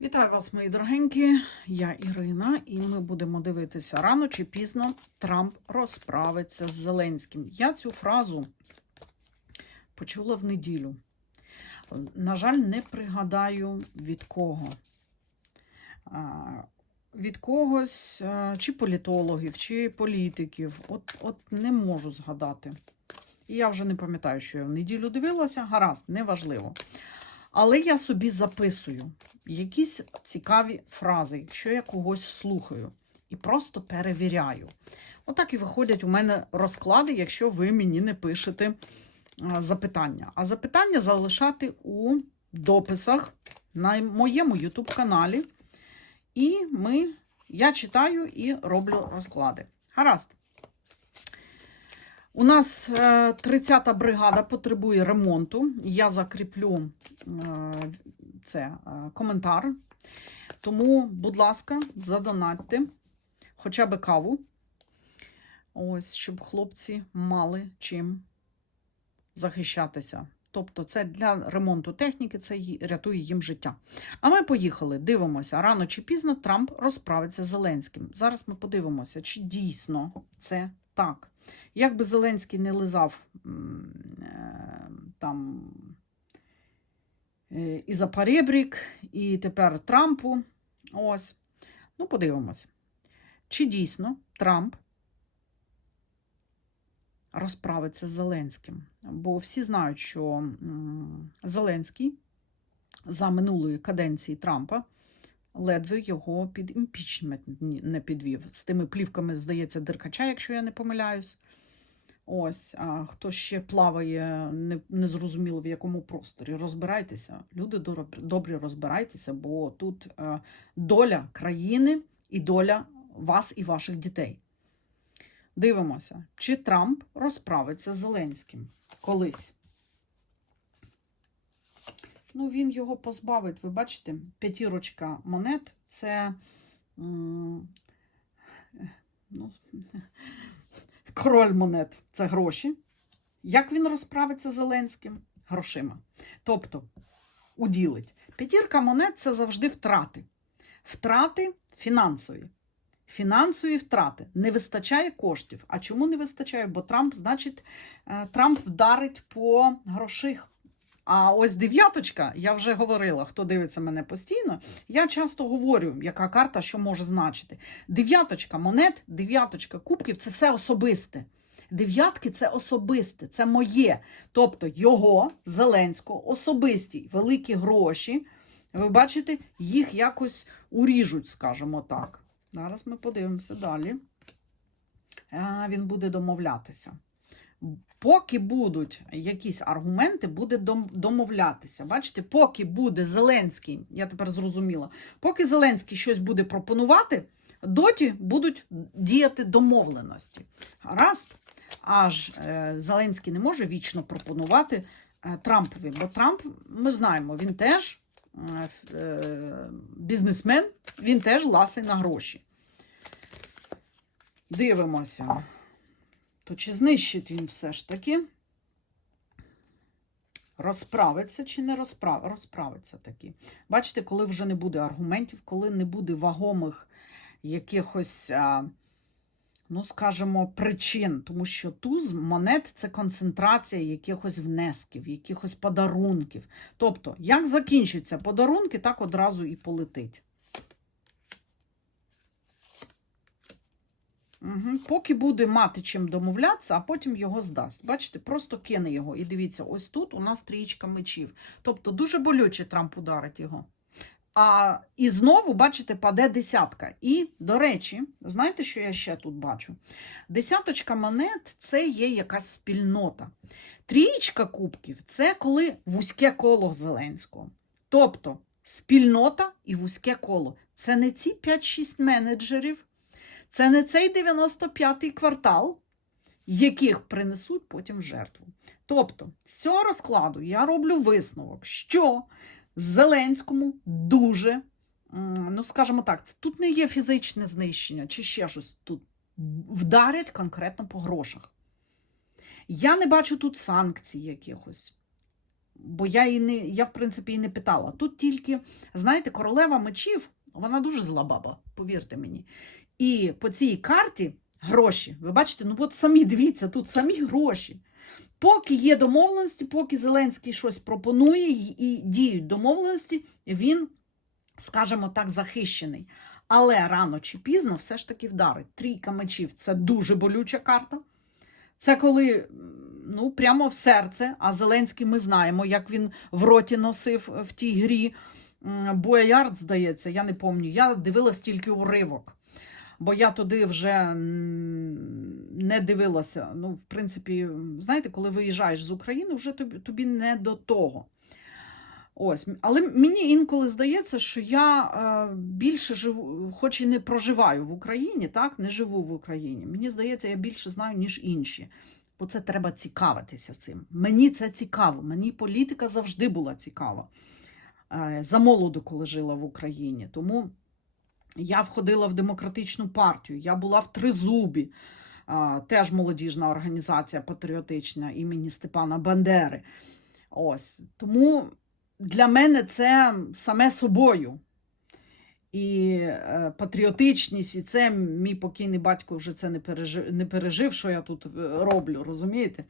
Вітаю вас, мої дорогенькі. Я Ірина, і ми будемо дивитися рано чи пізно Трамп розправиться з Зеленським. Я цю фразу почула в неділю. На жаль, не пригадаю від кого. Від когось, чи політологів, чи політиків. От, от не можу згадати. І я вже не пам'ятаю, що я в неділю дивилася. Гаразд, неважливо. Але я собі записую якісь цікаві фрази, якщо я когось слухаю, і просто перевіряю. Отак і виходять у мене розклади, якщо ви мені не пишете запитання. А запитання залишати у дописах на моєму YouTube каналі. І ми, я читаю і роблю розклади. Гаразд. У нас е, 30-та бригада потребує ремонту. Я закріплю е, це е, коментар. Тому, будь ласка, задонатьте хоча б каву. Ось, щоб хлопці мали чим захищатися. Тобто, це для ремонту техніки, це рятує їм життя. А ми поїхали, дивимося. Рано чи пізно Трамп розправиться з Зеленським. Зараз ми подивимося, чи дійсно це так. Як би Зеленський не лизав е, там е, і за Паребрік, і тепер Трампу. Ось. Ну, подивимося. Чи дійсно Трамп розправиться з Зеленським? Бо всі знають, що Зеленський за минулої каденції Трампа ледве його під імпічмент не підвів. З тими плівками, здається, Деркача, якщо я не помиляюсь. Ось, а хто ще плаває, не, незрозуміло в якому просторі. Розбирайтеся, люди добрі розбирайтеся, бо тут е, доля країни і доля вас і ваших дітей. Дивимося, чи Трамп розправиться з Зеленським колись. Ну, він його позбавить. Ви бачите, п'ятірочка монет це ну, король монет це гроші. Як він розправиться з Зеленським? Грошима. Тобто уділить. П'ятірка монет це завжди втрати. Втрати фінансові. Фінансові втрати. Не вистачає коштів. А чому не вистачає? Бо Трамп, значить, е, Трамп вдарить по гроших. А ось дев'яточка, я вже говорила, хто дивиться мене постійно, я часто говорю, яка карта що може значити. Дев'яточка монет, дев'яточка кубків це все особисте. Дев'ятки це особисте, це моє. Тобто його, Зеленського, особисті великі гроші. Ви бачите, їх якось уріжуть, скажімо так. Зараз ми подивимося далі. А, Він буде домовлятися. Поки будуть якісь аргументи, буде домовлятися. Бачите, поки буде Зеленський, я тепер зрозуміла, поки Зеленський щось буде пропонувати, доті будуть діяти домовленості. Гаразд, аж е, Зеленський не може вічно пропонувати е, Трампові, бо Трамп, ми знаємо, він теж е, бізнесмен, він теж ласий на гроші. Дивимося. То чи знищить він все ж таки? Розправиться чи не розправ... розправиться таки. Бачите, коли вже не буде аргументів, коли не буде вагомих якихось, ну, скажімо, причин, тому що туз монет це концентрація якихось внесків, якихось подарунків. Тобто, як закінчаться подарунки, так одразу і полетить. Угу. Поки буде мати чим домовлятися, а потім його здасть. Бачите, просто кине його. І дивіться, ось тут у нас трієчка мечів. Тобто дуже болюче Трамп ударить його. А і знову, бачите, паде десятка. І, до речі, знаєте, що я ще тут бачу? Десяточка монет це є якась спільнота. Трієчка кубків це коли вузьке коло Зеленського. Тобто спільнота і вузьке коло. Це не ці 5-6 менеджерів. Це не цей 95-й квартал, яких принесуть потім в жертву. Тобто, з цього розкладу я роблю висновок, що Зеленському дуже, ну скажімо так, тут не є фізичне знищення чи ще щось. Тут вдарять конкретно по грошах. Я не бачу тут санкцій якихось. бо я і не, я, в принципі, і не питала. Тут тільки, знаєте, королева мечів, вона дуже зла баба, повірте мені. І по цій карті гроші. Ви бачите, ну от самі дивіться, тут самі гроші. Поки є домовленості, поки Зеленський щось пропонує і діють домовленості, він, скажімо так, захищений. Але рано чи пізно все ж таки вдарить. Трійка мечів це дуже болюча карта. Це коли ну, прямо в серце, а Зеленський ми знаємо, як він в роті носив в тій грі. Боярд, здається, я не пам'ятаю. Я дивилась тільки уривок. Бо я туди вже не дивилася. Ну, в принципі, знаєте, коли виїжджаєш з України, вже тобі, тобі не до того. Ось, але мені інколи здається, що я е, більше живу, хоч і не проживаю в Україні, так, не живу в Україні. Мені здається, я більше знаю, ніж інші. Бо це треба цікавитися цим. Мені це цікаво. Мені політика завжди була цікава. Е, за коли жила в Україні. Тому я входила в демократичну партію, я була в Тризубі, теж молодіжна організація патріотична імені Степана Бандери. Ось. Тому для мене це саме собою. І е, патріотичність, і це мій покійний батько вже це не пережив, не пережив, що я тут е, роблю, розумієте?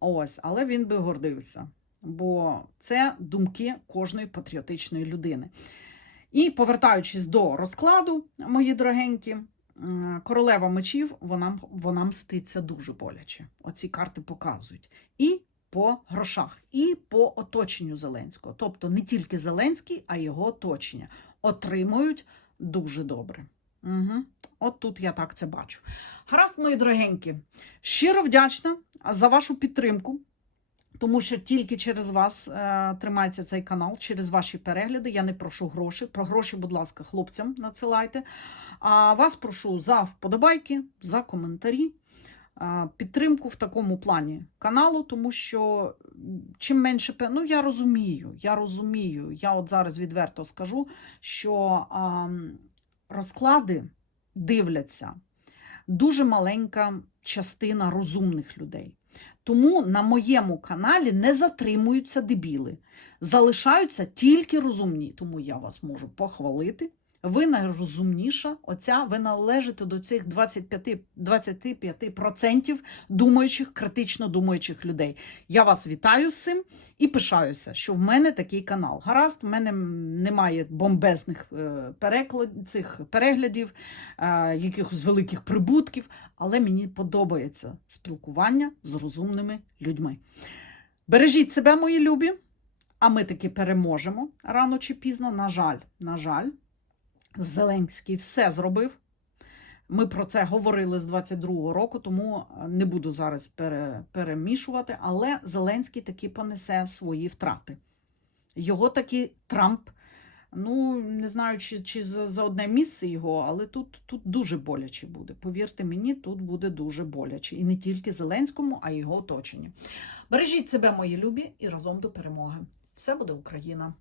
Ось, але він би гордився, бо це думки кожної патріотичної людини. І повертаючись до розкладу, мої дорогенькі, королева мечів, вона, вона мститься дуже боляче. Оці карти показують. І по грошах, і по оточенню Зеленського. Тобто не тільки Зеленський, а його оточення отримують дуже добре. Угу. От тут я так це бачу. Гаразд, мої дорогенькі, щиро вдячна за вашу підтримку. Тому що тільки через вас е, тримається цей канал, через ваші перегляди. Я не прошу гроші. Про гроші, будь ласка, хлопцям надсилайте. А вас прошу за вподобайки, за коментарі, е, підтримку в такому плані каналу, тому що чим менше ну я розумію, я розумію. Я от зараз відверто скажу, що а, розклади дивляться дуже маленька частина розумних людей. Тому на моєму каналі не затримуються дебіли, залишаються тільки розумні. Тому я вас можу похвалити. Ви найрозумніша, оця ви належите до цих 25, 25% думаючих, критично думаючих людей. Я вас вітаю з цим і пишаюся, що в мене такий канал. Гаразд, в мене немає бомбезних е, переклад, цих переглядів, е, якихось великих прибутків, але мені подобається спілкування з розумними людьми. Бережіть себе, мої любі, а ми таки переможемо рано чи пізно. На жаль, на жаль, Зеленський все зробив. Ми про це говорили з 22-го року, тому е, не буду зараз пере, перемішувати, але Зеленський таки понесе свої втрати. Його таки Трамп, ну не знаю, чи, чи за, за одне місце його, але тут, тут дуже боляче буде. Повірте мені, тут буде дуже боляче. І не тільки Зеленському, а й його оточенню. Бережіть себе, мої любі, і разом до перемоги. Все буде Україна!